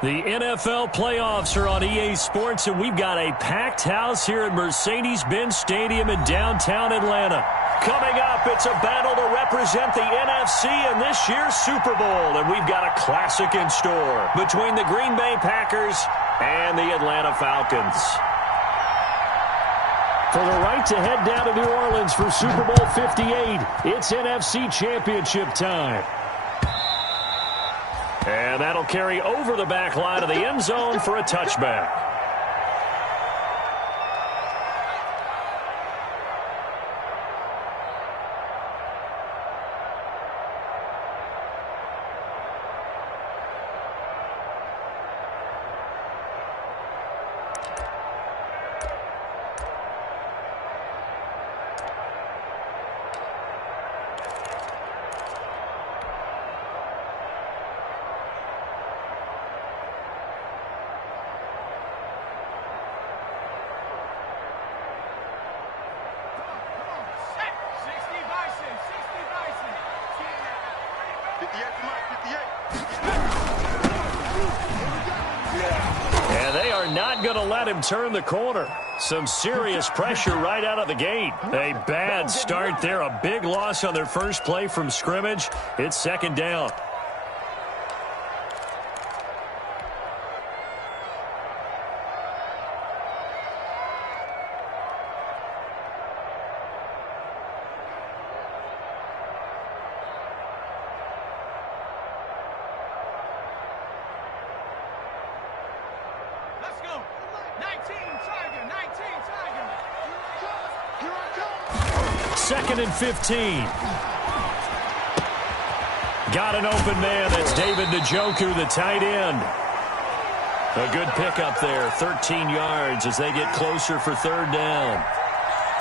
The NFL playoffs are on EA Sports, and we've got a packed house here at Mercedes-Benz Stadium in downtown Atlanta. Coming up, it's a battle to represent the NFC in this year's Super Bowl, and we've got a classic in store between the Green Bay Packers and the Atlanta Falcons. For the right to head down to New Orleans for Super Bowl 58, it's NFC Championship time. And that'll carry over the back line of the end zone for a touchback. And they are not going to let him turn the corner. Some serious pressure right out of the gate. A bad start there. A big loss on their first play from scrimmage. It's second down. Second and 15. Got an open man. That's David Njoku, the tight end. A good pickup there. 13 yards as they get closer for third down.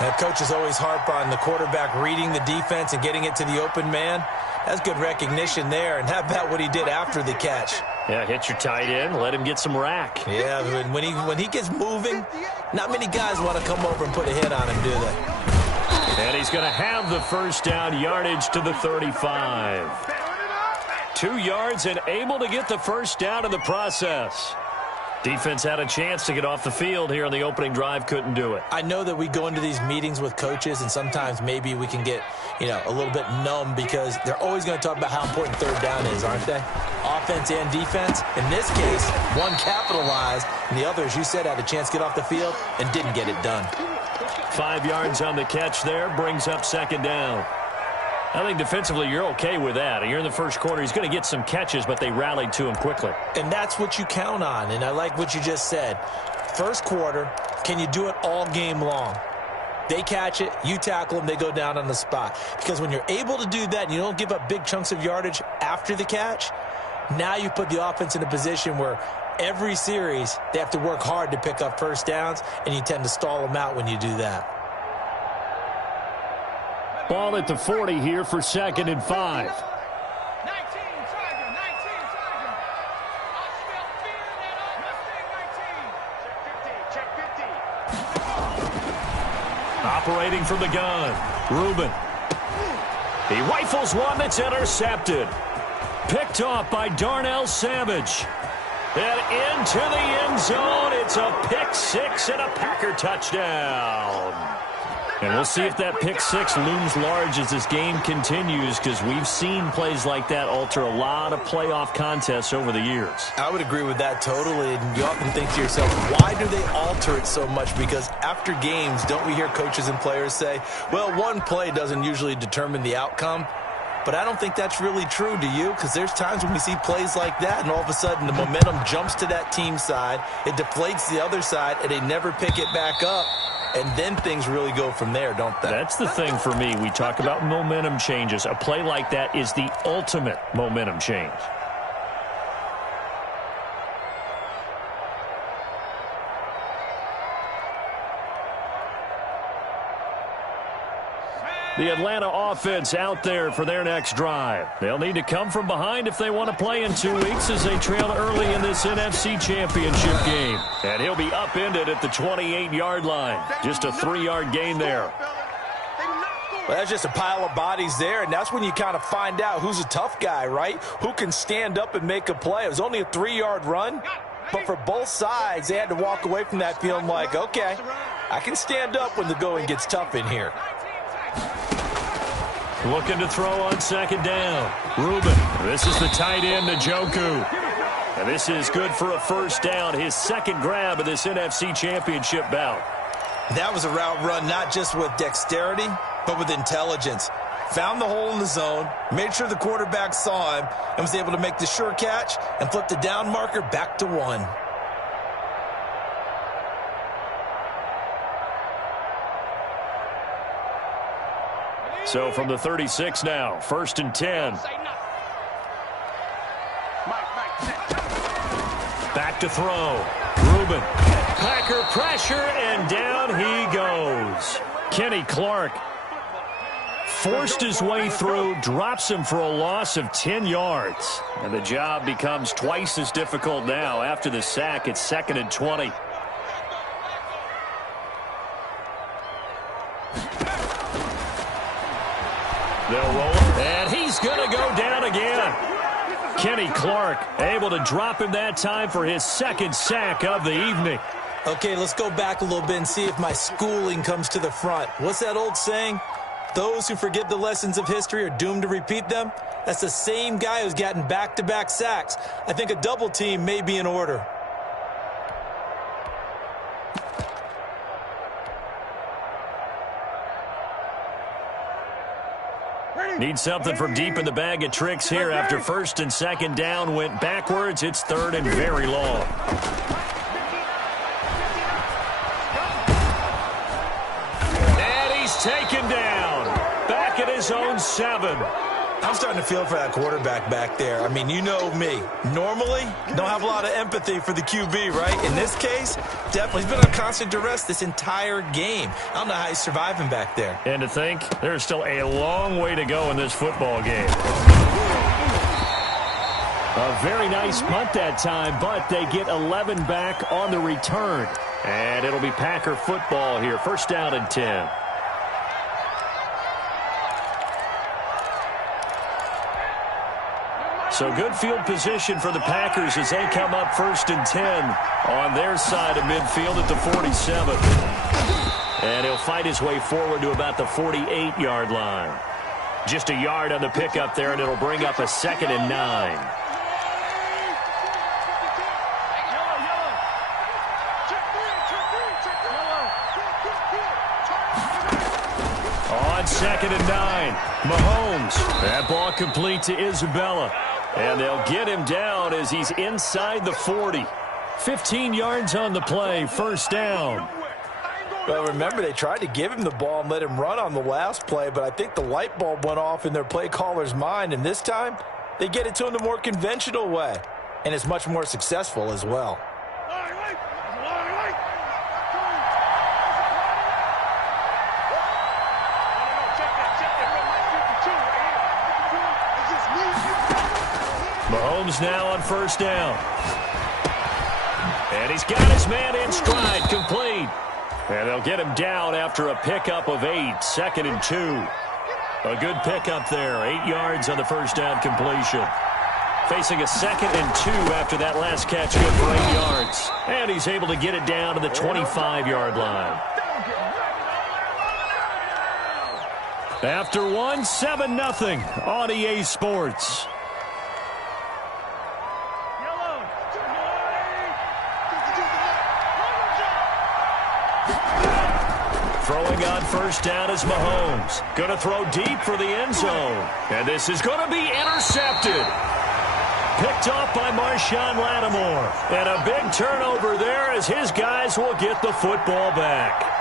That coaches always harp on the quarterback reading the defense and getting it to the open man. That's good recognition there. And how about what he did after the catch? Yeah, hit your tight end. Let him get some rack. Yeah, when he gets moving, not many guys want to come over and put a hit on him, do they? And he's going to have the first down, yardage to the 35. 2 yards and able to get the first down in the process. Defense had a chance to get off the field here on the opening drive, couldn't do it. I know that we go into these meetings with coaches, and sometimes maybe we can get, a little bit numb because they're always going to talk about how important third down is, aren't they? Offense and defense. In this case, one capitalized, and the other, as you said, had a chance to get off the field and didn't get it done. 5 yards on the catch there, brings up second down. I think defensively you're okay with that. You're in the first quarter. He's going to get some catches, but they rallied to him quickly. And that's what you count on, and I like what you just said. First quarter, can you do it all game long? They catch it, you tackle them, they go down on the spot. Because when you're able to do that and you don't give up big chunks of yardage after the catch, now you put the offense in a position where every series, they have to work hard to pick up first downs, and you tend to stall them out when you do that. Ball at the 40 here for second and 5. Operating from the gun, Reuben. He rifles one that's intercepted. Picked off by Darnell Savage. And into the end zone. It's a pick six and a Packer touchdown. And we'll see if that pick six looms large as this game continues, because we've seen plays like that alter a lot of playoff contests over the years. I would agree with that totally. And you often think to yourself, why do they alter it so much? Because after games, don't we hear coaches and players say, well, one play doesn't usually determine the outcome? But I don't think that's really true, do you? Because there's times when we see plays like that, and all of a sudden the momentum jumps to that team side, it deflates the other side, and they never pick it back up. And then things really go from there, don't they? That's the thing for me. We talk about momentum changes. A play like that is the ultimate momentum change. The Atlanta offense out there for their next drive. They'll need to come from behind if they want to play in 2 weeks as they trail early in this NFC Championship game. And he'll be upended at the 28-yard line. Just a 3-yard gain there. Well, that's just a pile of bodies there, and that's when you kind of find out who's a tough guy, right? Who can stand up and make a play. It was only a 3-yard run, but for both sides, they had to walk away from that feeling like, okay, I can stand up when the going gets tough in here. Looking to throw on second down. Reuben. This is the tight end, Njoku. And this is good for a first down, his second grab of this NFC Championship bout. That was a route run not just with dexterity, but with intelligence. Found the hole in the zone, made sure the quarterback saw him, and was able to make the sure catch and flip the down marker back to 1. So from the 36 now, 1st and 10. Back to throw. Reuben. Packer pressure, and down he goes. Kenny Clark forced his way through, drops him for a loss of 10 yards. And the job becomes twice as difficult now after the sack. It's 2nd and 20. They'll roll it, and he's going to go down again. Kenny Clark able to drop him that time for his 2nd sack of the evening. Okay, let's go back a little bit and see if my schooling comes to the front. What's that old saying? Those who forget the lessons of history are doomed to repeat them. That's the same guy who's gotten back-to-back sacks. I think a double team may be in order. Need something from deep in the bag of tricks here after 1st and 2nd down went backwards. It's 3rd and very long. And he's taken down. Back at his own 7. I'm starting to feel for that quarterback back there. I mean, you know me. Normally, don't have a lot of empathy for the QB, right? In this case, definitely. He's been on constant duress this entire game. I don't know how he's surviving back there. And to think, there's still a long way to go in this football game. A very nice punt that time, but they get 11 back on the return. And it'll be Packer football here. 1st down and 10. So good field position for the Packers as they come up 1st and 10 on their side of midfield at the 47. And he'll fight his way forward to about the 48-yard line. Just a yard on the pickup there, and it'll bring up a 2nd and 9. On 2nd and 9, Mahomes. That ball complete to Isabella. And they'll get him down as he's inside the 40. 15 yards on the play, 1st down. Well, remember, they tried to give him the ball and let him run on the last play, but I think the light bulb went off in their play caller's mind, and this time they get it to him the more conventional way, and it's much more successful as well. Mahomes now on 1st down. And he's got his man in stride, complete. And they'll get him down after a pickup of 8, 2nd and 2. A good pickup there, 8 yards on the 1st down completion. Facing a 2nd and 2 after that last catch, good for 8 yards. And he's able to get it down to the 25-yard line. After 1, 7-0 on EA Sports. Throwing on 1st down is Mahomes. Going to throw deep for the end zone. And this is going to be intercepted. Picked off by Marshawn Lattimore. And a big turnover there as his guys will get the football back.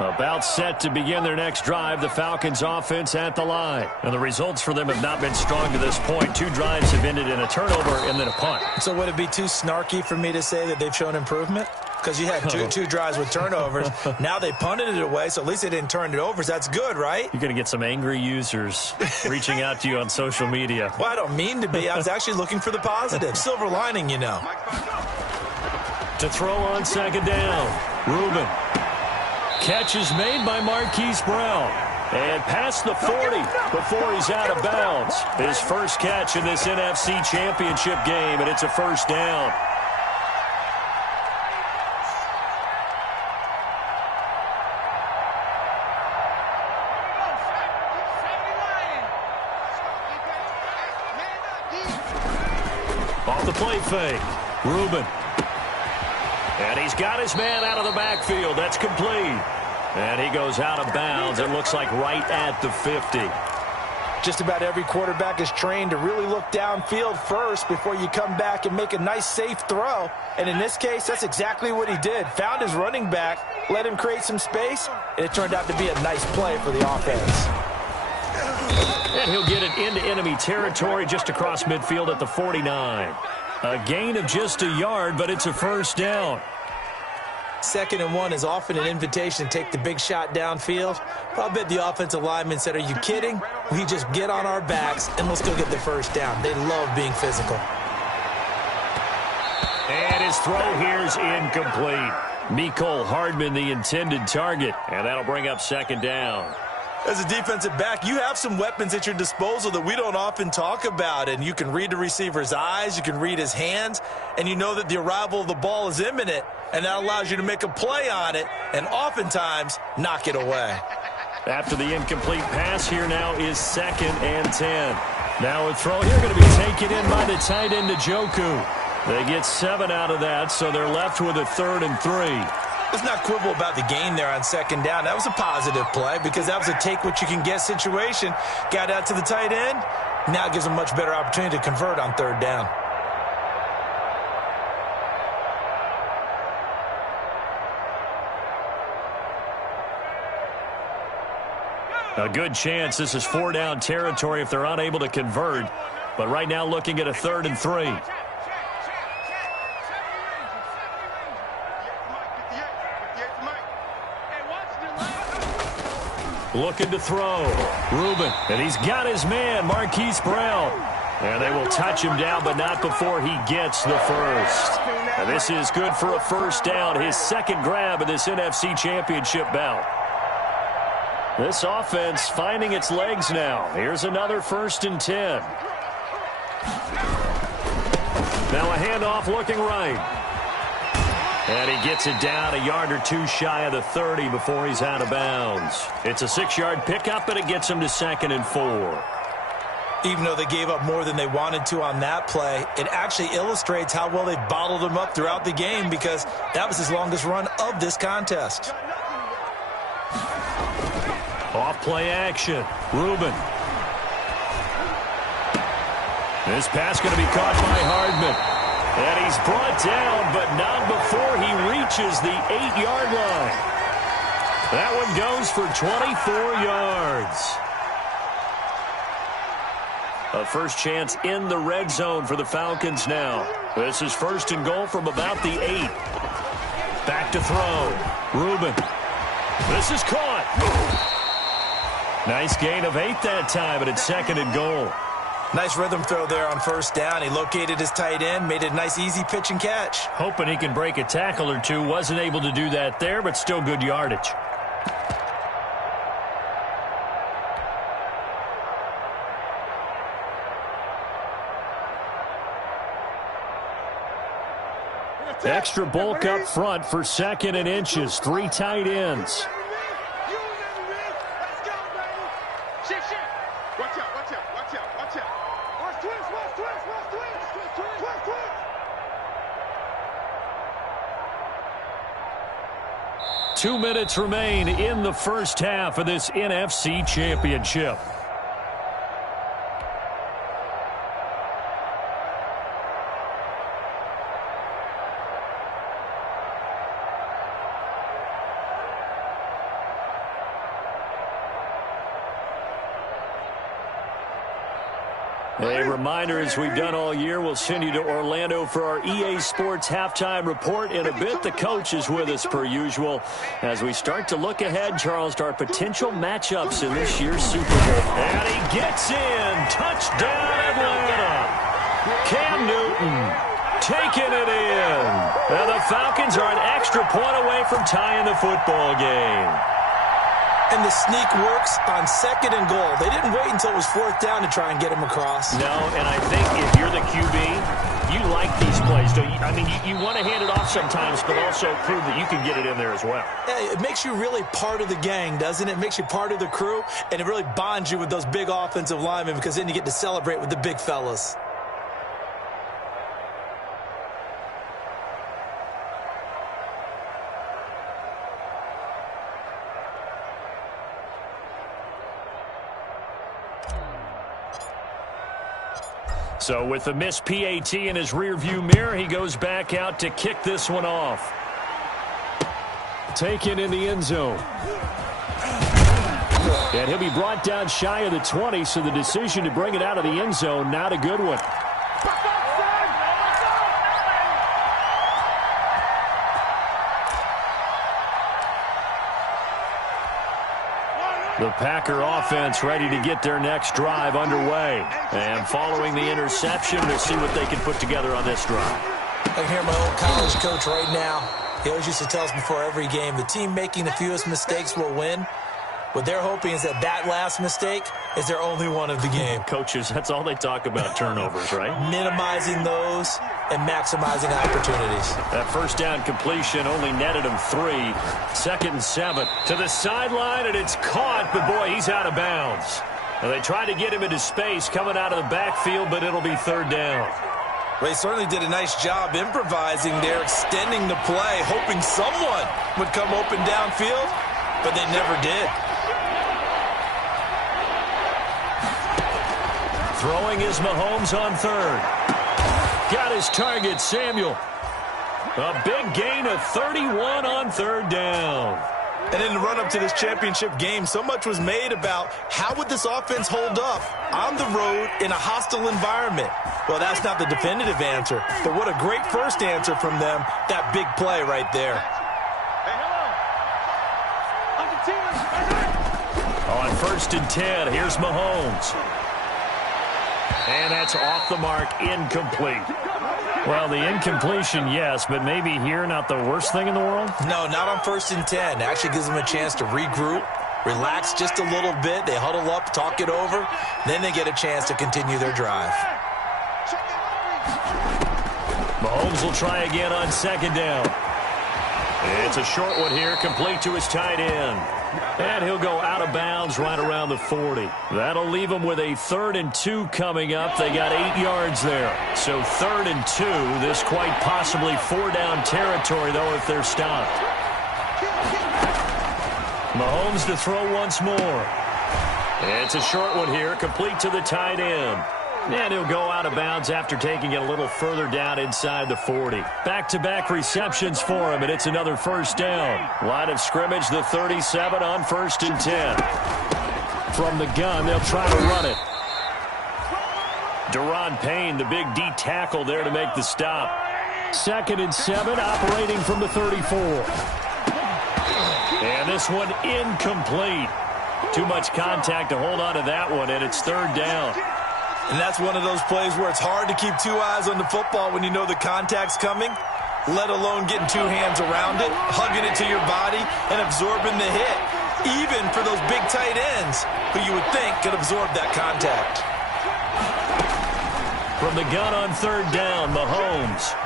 About set to begin their next drive, the Falcons offense at the line. And the results for them have not been strong to this point. 2 drives have ended in a turnover and then a punt. So would it be too snarky for me to say that they've shown improvement? because you had two drives with turnovers. Now they punted it away, so at least they didn't turn it over. So that's good, right? You're going to get some angry users reaching out to you on social media. Well, I don't mean to be. I was actually looking for the positive. Silver lining, you know. To throw on second down, Reuben. Catch is made by Marquise Brown. And past the 40 before he's out of bounds. His first catch in this NFC Championship game, and it's a first down. Off the play fake, Reuben. And he's got his man out of the backfield. That's complete. And he goes out of bounds. It looks like right at the 50. Just about every quarterback is trained to really look downfield first before you come back and make a nice, safe throw. And in this case, that's exactly what he did. Found his running back, let him create some space, and it turned out to be a nice play for the offense. And he'll get it into enemy territory just across midfield at the 49. A gain of just a yard, but it's a first down. 2nd and 1 is often an invitation to take the big shot downfield. But I bet the offensive lineman said, are you kidding? We just get on our backs and let's go get the first down. They love being physical. And his throw here is incomplete. Mecole Hardman, the intended target, and that'll bring up second down. As a defensive back, you have some weapons at your disposal that we don't often talk about. And you can read the receiver's eyes, you can read his hands, and you know that the arrival of the ball is imminent. And that allows you to make a play on it and oftentimes knock it away. After the incomplete pass, here now is 2nd and 10. Now a throw here going to be taken in by the tight end Njoku. They get 7 out of that, so they're left with a 3rd and 3. Let's not quibble about the gain there on 2nd down. That was a positive play because that was a take-what-you-can-get situation. Got out to the tight end. Now it gives them much better opportunity to convert on 3rd down. A good chance this is 4-down territory if they're unable to convert. But right now looking at a 3rd and 3. Looking to throw. Reuben. And he's got his man, Marquise Brown. And they will touch him down, but not before he gets the first. And this is good for a first down. His 2nd grab of this NFC Championship bout. This offense finding its legs now. Here's another 1st and 10. Now a handoff looking right. And he gets it down a yard or two shy of the 30 before he's out of bounds. It's a 6-yard pickup, but it gets him to 2nd and 4. Even though they gave up more than they wanted to on that play, it actually illustrates how well they bottled him up throughout the game because that was his longest run of this contest. Off play action. Reuben. This pass going to be caught by Hardman. And he's brought down, but not before he reaches the 8-yard line. That one goes for 24 yards. A first chance in the red zone for the Falcons now. This is 1st and goal from about the 8. Back to throw. Reuben. This is caught. Nice gain of 8 that time, but it's 2nd and goal. Nice rhythm throw there on 1st down. He located his tight end, made it a nice easy pitch and catch. Hoping he can break a tackle or two. Wasn't able to do that there, but still good yardage. Extra bulk up front for 2nd and inches. 3 tight ends. Two minutes remain in the first half of this NFC Championship. A reminder, as we've done all year, we'll send you to Orlando for our EA Sports halftime report. In a bit, the coach is with us per usual as we start to look ahead, Charles, to our potential matchups in this year's Super Bowl. And he gets in. Touchdown, Atlanta. Cam Newton taking it in. And the Falcons are an extra point away from tying the football game. And the sneak works on 2nd and goal. They didn't wait until it was 4th down to try and get him across. No, and I think if you're the QB, you like these plays, don't you? I mean, you want to hand it off sometimes, but also prove that you can get it in there as well. Yeah, it makes you really part of the gang, doesn't it? It makes you part of the crew, and it really bonds you with those big offensive linemen because then you get to celebrate with the big fellas. So with the missed PAT in his rearview mirror, he goes back out to kick this one off. Taken in the end zone. And he'll be brought down shy of the 20, so the decision to bring it out of the end zone, not a good one. The Packer offense ready to get their next drive underway. And following the interception, we'll see what they can put together on this drive. I can hear my old college coach right now. He always used to tell us before every game, the team making the fewest mistakes will win. What they're hoping is that that last mistake is their only one of the game. Coaches, that's all they talk about, turnovers, right? Minimizing those and maximizing opportunities. That first down completion only netted him 3. 2nd and 7. To the sideline, and it's caught, but boy, he's out of bounds. And they try to get him into space coming out of the backfield, but it'll be 3rd down. Well, he certainly did a nice job improvising there, extending the play, hoping someone would come open downfield, but they never did. Throwing is Mahomes on 3rd. Got his target, Samuel. A big gain of 31 on 3rd down. And in the run-up to this championship game, so much was made about how would this offense hold up on the road in a hostile environment. Well, that's not the definitive answer, but what a great first answer from them, that big play right there. On 1st and 10, here's Mahomes. And that's off the mark, incomplete. Well, the incompletion, yes, but maybe here not the worst thing in the world? No, not on 1st and 10. It actually gives them a chance to regroup, relax just a little bit. They huddle up, talk it over. Then they get a chance to continue their drive. Mahomes will try again on 2nd down. It's a short one here, complete to his tight end. And he'll go out of bounds right around the 40. That'll leave them with a 3rd and 2 coming up. They got 8 yards there. So 3rd and 2. This quite possibly 4-down territory, though, if they're stopped. Mahomes to throw once more. It's a short one here, complete to the tight end. And he'll go out of bounds after taking it a little further down inside the 40. Back-to-back receptions for him, and it's another 1st down. Line of scrimmage, the 37 on 1st and 10. From the gun, they'll try to run it. Daron Payne, the big D tackle there to make the stop. 2nd and 7, operating from the 34. And this one incomplete. Too much contact to hold on to that one, and it's 3rd down. And that's one of those plays where it's hard to keep 2 eyes on the football when you know the contact's coming, let alone getting 2 hands around it, hugging it to your body, and absorbing the hit, even for those big tight ends who you would think could absorb that contact. From the gun on 3rd down, Mahomes.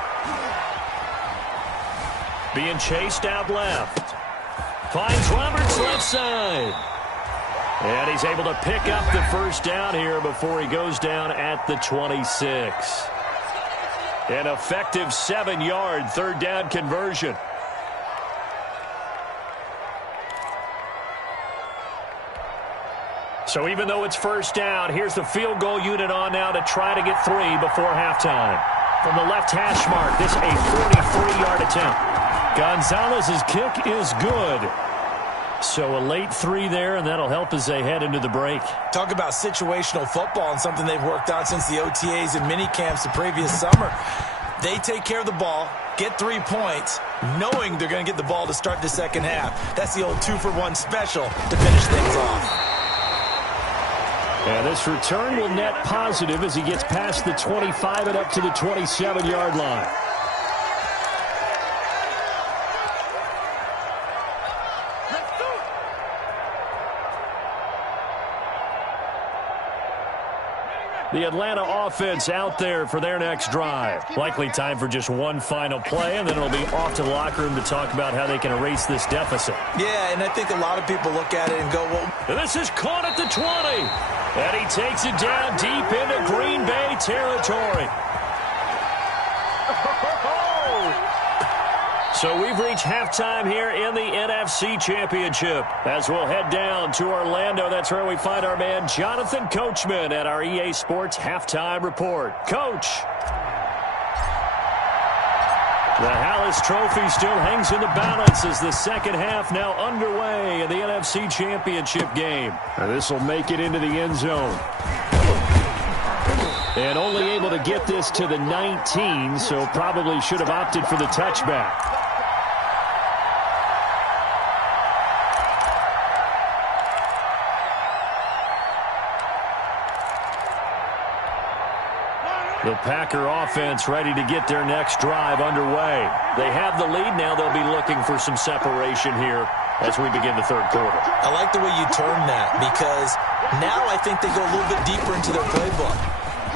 Being chased out left. Finds Roberts left side. And he's able to pick up the 1st down here before he goes down at the 26. An effective 7-yard 3rd down conversion. So even though it's 1st down, here's the field goal unit on now to try to get 3 before halftime. From the left hash mark, this a 43-yard attempt. Gonzalez's kick is good. So a late 3 there, and that'll help as they head into the break. Talk about situational football and something they've worked on since the OTAs and mini camps the previous summer. They take care of the ball, get 3 points, knowing they're going to get the ball to start the second half. That's the old 2-for-1 special to finish things off. And this return will net positive as he gets past the 25 and up to the 27-yard line. The Atlanta offense out there for their next drive. Likely time for just one final play, and then it'll be off to the locker room to talk about how they can erase this deficit. Yeah, and I think a lot of people look at it and go, well, this is caught at the 20. And he takes it down deep into Green Bay territory. So we've reached halftime here in the NFC Championship. As we'll head down to Orlando, that's where we find our man Jonathan Coachman at our EA Sports Halftime Report. Coach. The Hallis Trophy still hangs in the balance as the second half now underway in the NFC Championship game. This will make it into the end zone. And only able to get this to the 19, so probably should have opted for the touchback. The Packer offense ready to get their next drive underway. They have the lead. Now they'll be looking for some separation here as we begin the third quarter. I like the way you term that because now I think they go a little bit deeper into their playbook.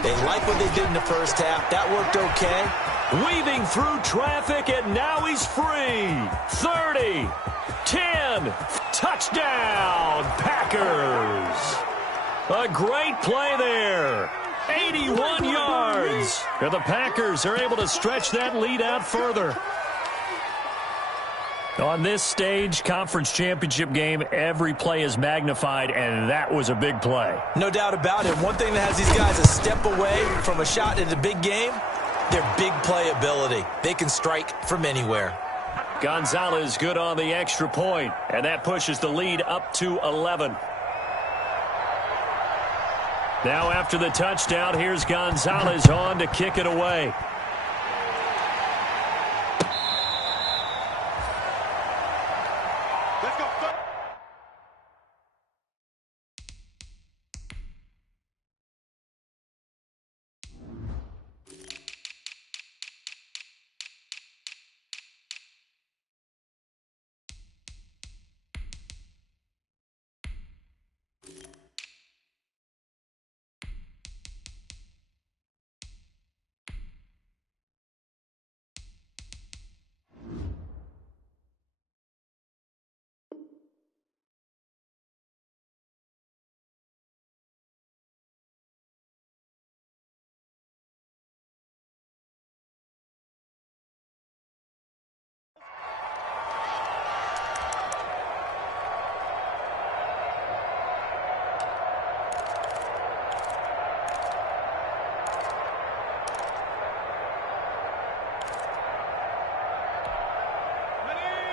They like what they did in the first half. That worked okay. Weaving through traffic, and now he's free. 30, 10, touchdown, Packers. A great play there. 81 yards. And the Packers are able to stretch that lead out further. On this stage, conference championship game, every play is magnified, and that was a big play. No doubt about it. One thing that has these guys a step away from a shot in the big game, their big play ability. They can strike from anywhere. Gonzalez good on the extra point, and that pushes the lead up to 11. Now after the touchdown, here's Gonzalez on to kick it away. Let's go.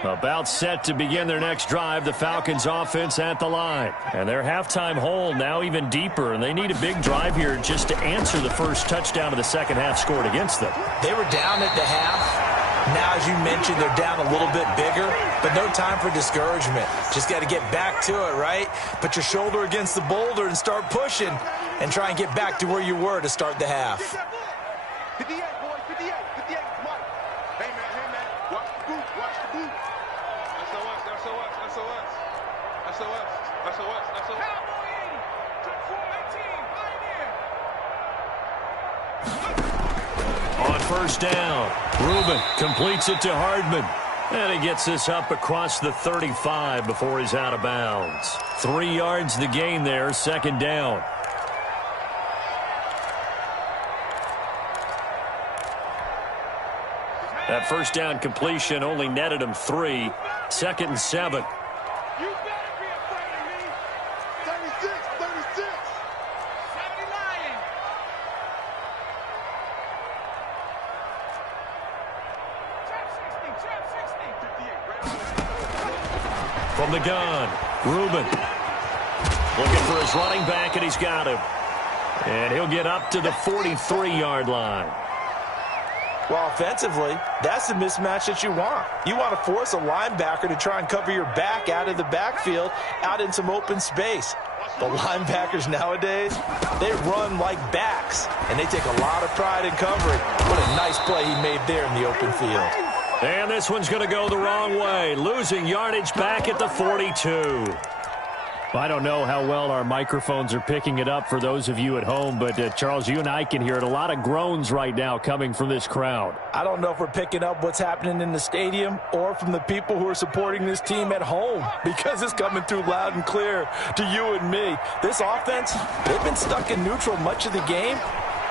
About set to begin their next drive, the Falcons offense at the line. And their halftime hole now even deeper, and they need a big drive here just to answer the first touchdown of the second half scored against them. They were down at the half. Now, as you mentioned, they're down a little bit bigger, but no time for discouragement. Just got to get back to it, right? Put your shoulder against the boulder and start pushing and try and get back to where you were to start the half. 58, boys, 58, 58, come on. Hey, man, watch the boot, watch the boot. SOS. On first down, Reuben completes it to Hardman. And he gets this up across the 35 before he's out of bounds. 3 yards the gain there, second down. That first down completion only netted him 3. Second and 7. You better be afraid of me. 36, 36. 79. Trap 60, 58, right on. From the gun, Reuben. Looking for his running back, and he's got him. And he'll get up to the 43-yard line. Well, offensively, that's the mismatch that you want. You want to force a linebacker to try and cover your back out of the backfield, out in some open space. The linebackers nowadays, they run like backs, and they take a lot of pride in covering. What a nice play he made there in the open field. And this one's going to go the wrong way, losing yardage back at the 42. I don't know how well our microphones are picking it up for those of you at home, but Charles, you and I can hear it. A lot of groans right now coming from this crowd. I don't know if we're picking up what's happening in the stadium or from the people who are supporting this team at home, because it's coming through loud and clear to you and me. This offense, they've been stuck in neutral much of the game.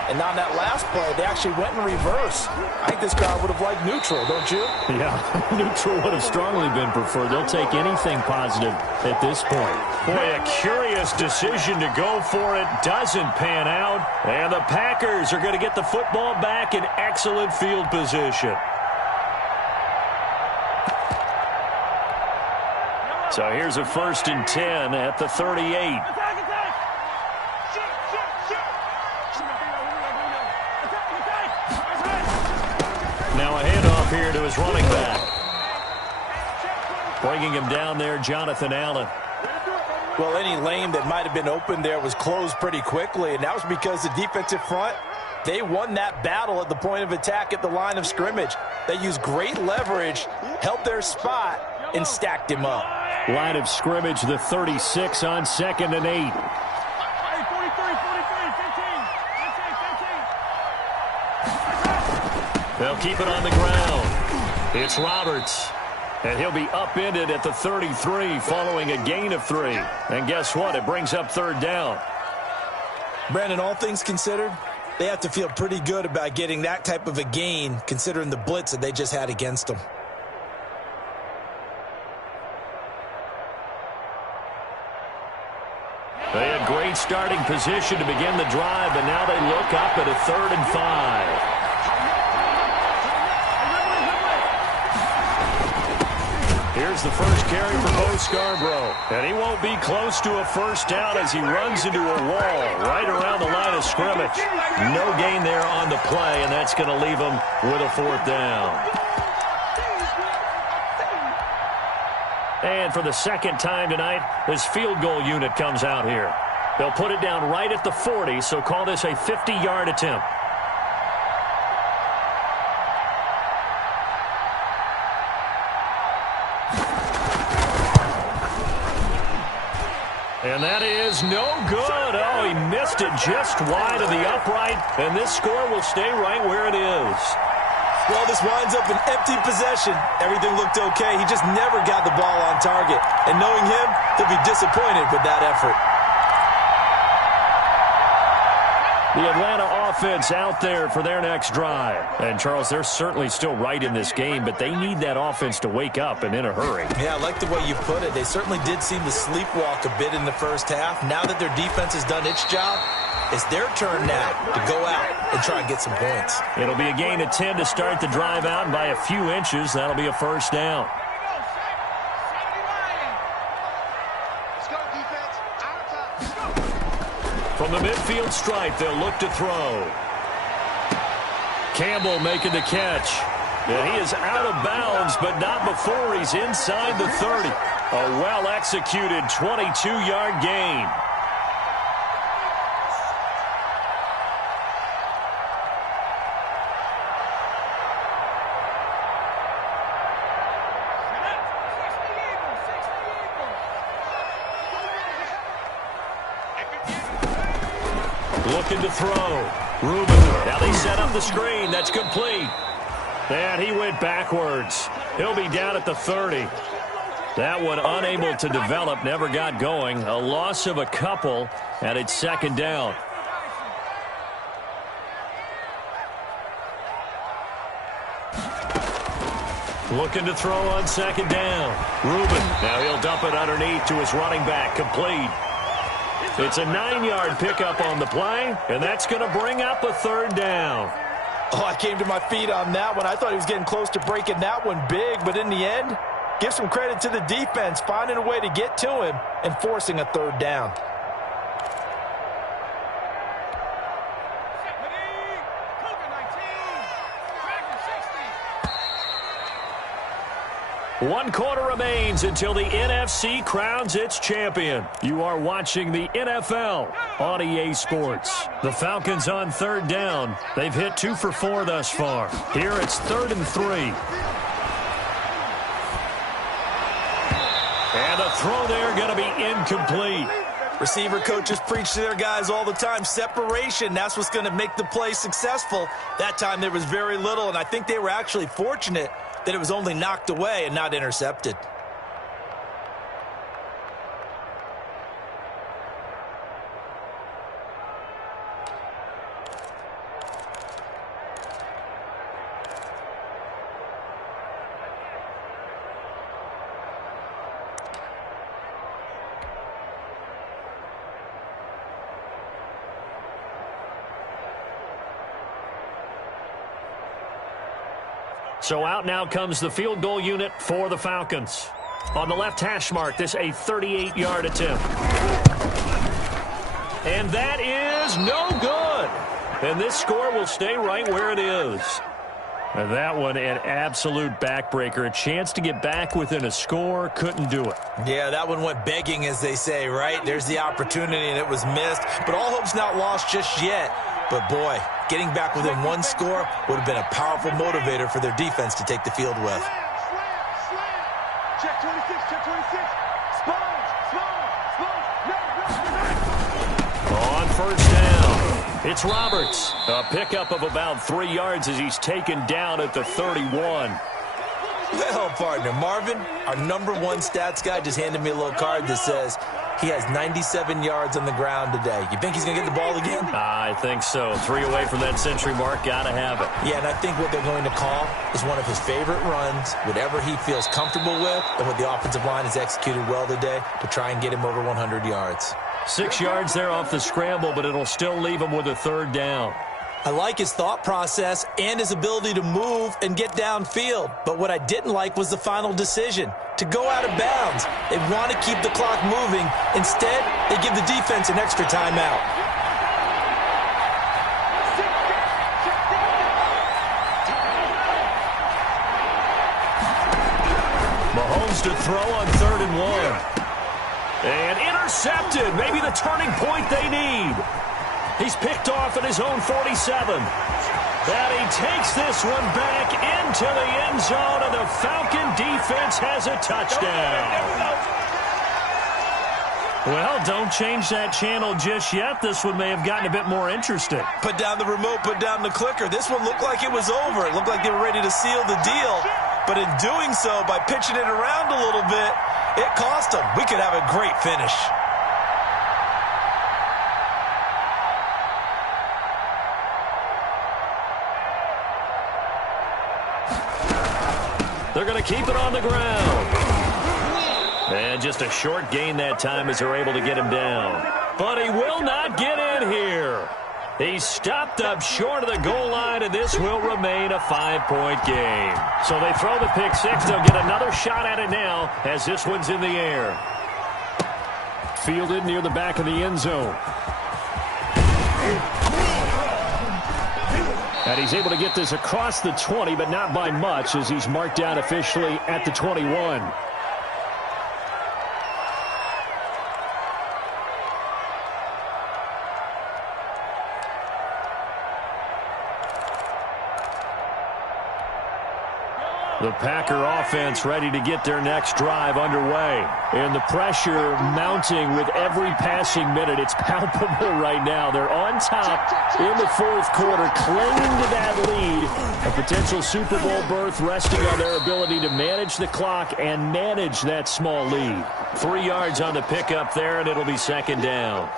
And on that last play, they actually went in reverse. I think this crowd would have liked neutral, don't you? Yeah, neutral would have strongly been preferred. They'll take anything positive at this point. Boy, a curious decision to go for it. Doesn't pan out. And the Packers are going to get the football back in excellent field position. So here's a 1st and 10 at the 38. Now a handoff here to his running back. Bringing him down there, Jonathan Allen. Well, any lane that might have been open there was closed pretty quickly, and that was because the defensive front, they won that battle at the point of attack at the line of scrimmage. They used great leverage, held their spot, and stacked him up. Line of scrimmage, the 36 on 2nd and 8. They'll keep it on the ground. It's Roberts. And he'll be upended at the 33 following a gain of 3. And guess what? It brings up 3rd down. Brandon, all things considered, they have to feel pretty good about getting that type of a gain, considering the blitz that they just had against them. They had great starting position to begin the drive, and now they look up at a 3rd and 5. Here's the first carry for Bo Scarborough. And he won't be close to a 1st down as he runs into a wall right around the line of scrimmage. No gain there on the play, and that's going to leave him with a 4th down. And for the 2nd time tonight, his field goal unit comes out here. They'll put it down right at the 40, so call this a 50-yard attempt. And that is no good. Oh, he missed it just wide of the upright, and this score will stay right where it is. Well, this winds up an empty possession. Everything looked okay. He just never got the ball on target. And knowing him, he'll be disappointed with that effort. The Atlanta offense out there for their next drive. And, Charles, they're certainly still right in this game, but they need that offense to wake up and in a hurry. Yeah, I like the way you put it. They certainly did seem to sleepwalk a bit in the first half. Now that their defense has done its job, it's their turn now to go out and try and get some points. It'll be a gain of 10 to start the drive out, and by a few inches, that'll be a 1st down. From the midfield stripe, they'll look to throw. Campbell making the catch. And he is out of bounds, but not before he's inside the 30. A well-executed 22-yard gain. Looking to throw. Reuben. Now they set up the screen. That's complete. And he went backwards. He'll be down at the 30. That one unable to develop, never got going. A loss of a couple, and it's 2nd down. Looking to throw on 2nd down. Reuben. Now he'll dump it underneath to his running back. Complete. It's a 9-yard pickup on the play, and that's going to bring up a 3rd down. Oh, I came to my feet on that one. I thought he was getting close to breaking that one big, but in the end, Give some credit to the defense, finding a way to get to him and forcing a third down. One quarter remains until the NFC crowns its champion. You are watching the NFL on EA Sports. The Falcons on third down. They've hit 2 for 4 thus far. Here it's 3rd and 3. And the throw there going to be incomplete. Receiver coaches preach to their guys all the time. Separation, that's what's going to make the play successful. That time there was very little, and I think they were actually fortunate that it was only knocked away and not intercepted. So out now comes the field goal unit for the Falcons. On the left hash mark, this a 38-yard attempt. And that is no good. And this score will stay right where it is. And that one an absolute backbreaker. A chance to get back within a score, couldn't do it. Yeah, that one went begging, as they say, right? There's the opportunity, and it was missed. But all hope's not lost just yet. But, boy, getting back within one score would have been a powerful motivator for their defense to take the field with. Check 26, check 26. On first down, it's Roberts. A pickup of about 3 yards as he's taken down at the 31. Well, partner, Marvin, our number one stats guy, just handed me a little card that says he has 97 yards on the ground today. You think he's going to get the ball again? I think so. 3 away from that century mark. Got to have it. Yeah, and I think what they're going to call is one of his favorite runs, whatever he feels comfortable with, and what the offensive line has executed well today to try and get him over 100 yards. 6 yards there off the scramble, but it'll still leave him with a 3rd down. I like his thought process and his ability to move and get downfield. But what I didn't like was the final decision, to go out of bounds. They want to keep the clock moving. Instead, they give the defense an extra timeout. Mahomes to throw on 3rd and 1. And intercepted. Maybe the turning point they need. He's picked off at his own 47. And he takes this one back into the end zone, and the Falcon defense has a touchdown. Well, don't change that channel just yet. This one may have gotten a bit more interesting. Put down the remote, put down the clicker. This one looked like it was over. It looked like they were ready to seal the deal. But in doing so, by pitching it around a little bit, it cost them. We could have a great finish. They're going to keep it on the ground. And just a short gain that time as they're able to get him down. But he will not get in here. He's stopped up short of the goal line, and this will remain a 5-point game. So they throw the pick six. They'll get another shot at it now as this one's in the air. Fielded near the back of the end zone. And he's able to get this across the 20, but not by much, as he's marked down officially at the 21. The Packer offense ready to get their next drive underway. And the pressure mounting with every passing minute. It's palpable right now. They're on top in the 4th quarter, clinging to that lead. A potential Super Bowl berth resting on their ability to manage the clock and manage that small lead. 3 yards on the pickup there, and it'll be 2nd down.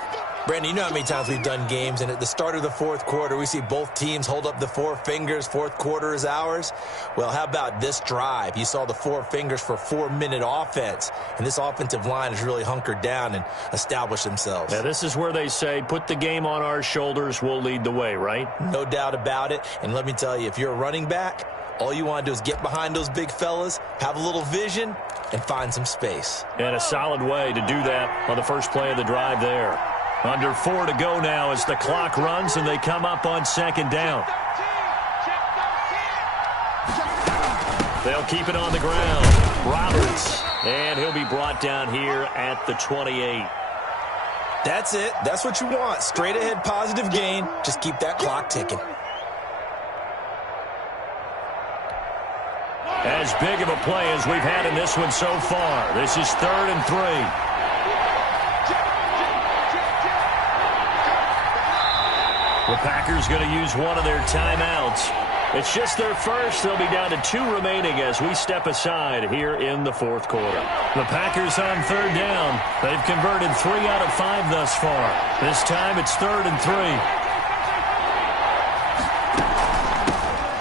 Brandon, you know how many times we've done games, and at the start of the 4th quarter, we see both teams hold up the 4 fingers, 4th quarter is ours. Well, how about this drive? You saw the 4 fingers for 4-minute offense, and this offensive line has really hunkered down and established themselves. Now, this is where they say, put the game on our shoulders, we'll lead the way, right? No doubt about it, and let me tell you, if you're a running back, All you want to do is get behind those big fellas, have a little vision, and find some space. And a solid way to do that on the first play of the drive there. Under 4 to go now as the clock runs and they come up on second down. They'll keep it on the ground. Roberts. And he'll be brought down here at the 28. That's it. That's what you want. Straight ahead positive gain. Just keep that clock ticking. As big of a play as we've had in this one so far. This is 3rd and 3. The Packers going to use one of their timeouts. It's just their first. They'll be down to 2 remaining as we step aside here in the 4th quarter. The Packers on 3rd down. They've converted 3 out of 5 thus far. This time it's 3rd and 3.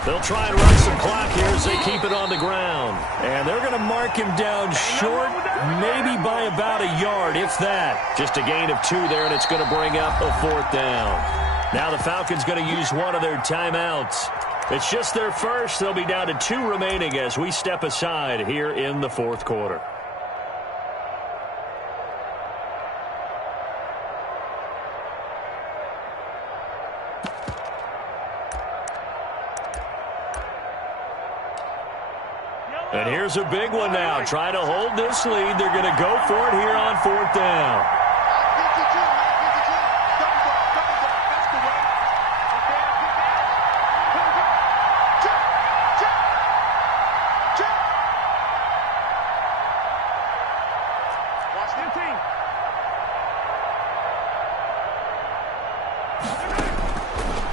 They'll try and run some clock here as they keep it on the ground. And they're going to mark him down short, maybe by about a yard, if that. Just a gain of 2 there, and it's going to bring up a 4th down. Now the Falcons going to use one of their timeouts. It's just their first. They'll be down to 2 remaining as we step aside here in the 4th quarter. And here's a big one now. Trying to hold this lead. They're going to go for it here on 4th down.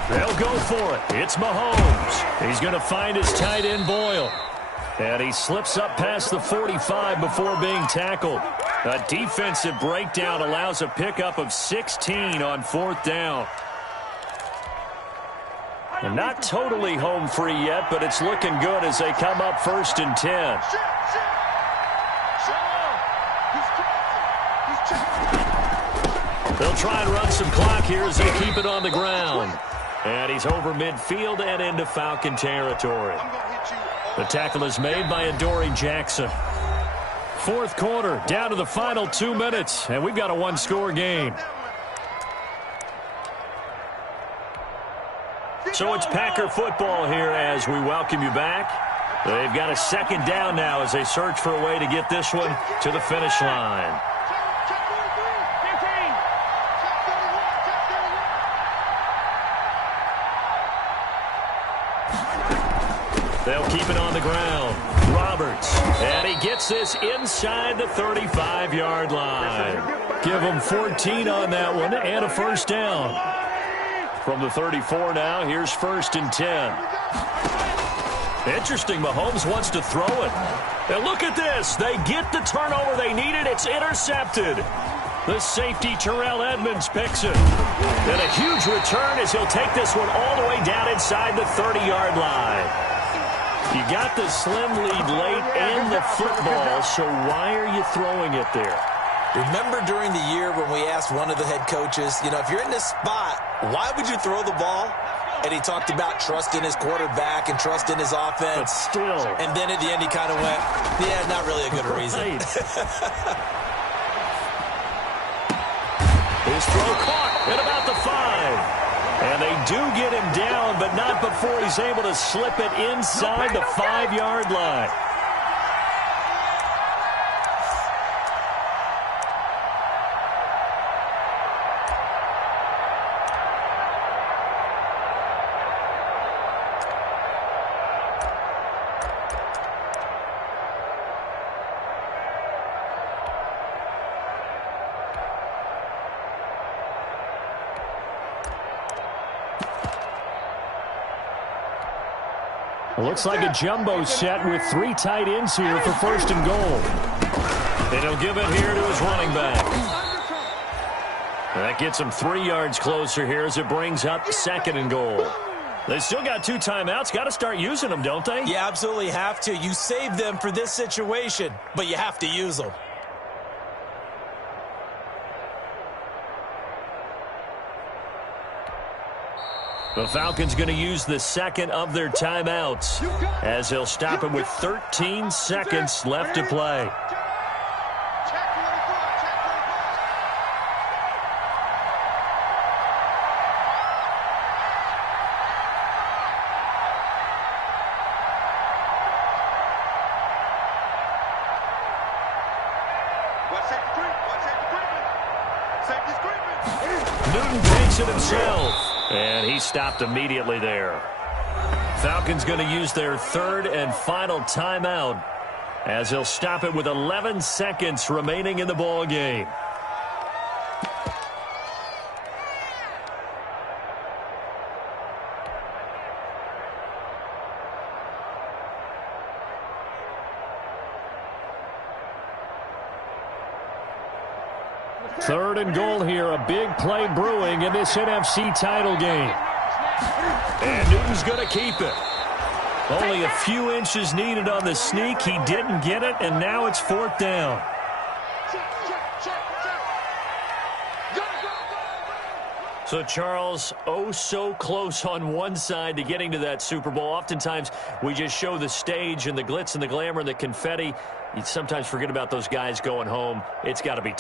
They'll go for it. It's Mahomes. He's going to find his tight end Boyle. And he slips up past the 45 before being tackled. A defensive breakdown allows a pickup of 16 on 4th down. And not totally home free yet, but it's looking good as they come up 1st and 10. They'll try and run some clock here as they keep it on the ground. And he's over midfield and into Falcon territory. The tackle is made by Adoree Jackson. 4th quarter, down to the final 2 minutes, and we've got a 1-score game. So it's Packer football here as we welcome you back. They've got a 2nd down now as they search for a way to get this one to the finish line. They'll keep it on the ground. Roberts. And he gets this inside the 35-yard line. Give him 14 on that one and a 1st down. From the 34 now, here's 1st and 10. Interesting, Mahomes wants to throw it. And look at this. They get the turnover they needed. It's intercepted. The safety, Terrell Edmonds, picks it. And a huge return as he'll take this one all the way down inside the 30-yard line. You got the slim lead late and the football, so why are you throwing it there? Remember during the year when we asked one of the head coaches, if you're in this spot, why would you throw the ball? And he talked about trusting his quarterback and trusting his offense. But still. And then at the end he kind of went, yeah, not really a good reason. Right. His throw caught at about the 5. And they do get him down, but not before he's able to slip it inside the 5-yard line. It looks like a jumbo set with 3 tight ends here for 1st and goal. And he'll give it here to his running back. That gets him 3 yards closer here as it brings up 2nd and goal. They still got 2 timeouts. Got to start using them, don't they? You absolutely have to. You save them for this situation, but you have to use them. The Falcons going to use the second of their timeouts as they'll stop it with 13 seconds left to play. Newton takes it himself, and he stopped immediately there. Falcons going to use their third and final timeout as they'll stop it with 11 seconds remaining in the ball game. Third and goal here, a big play brewing in this NFC title game. And Newton's going to keep it. Only a few inches needed on the sneak. He didn't get it, and now it's fourth down. So, Charles, oh so close on one side to getting to that Super Bowl. Oftentimes, we just show the stage and the glitz and the glamour and the confetti. You sometimes forget about those guys going home. It's got to be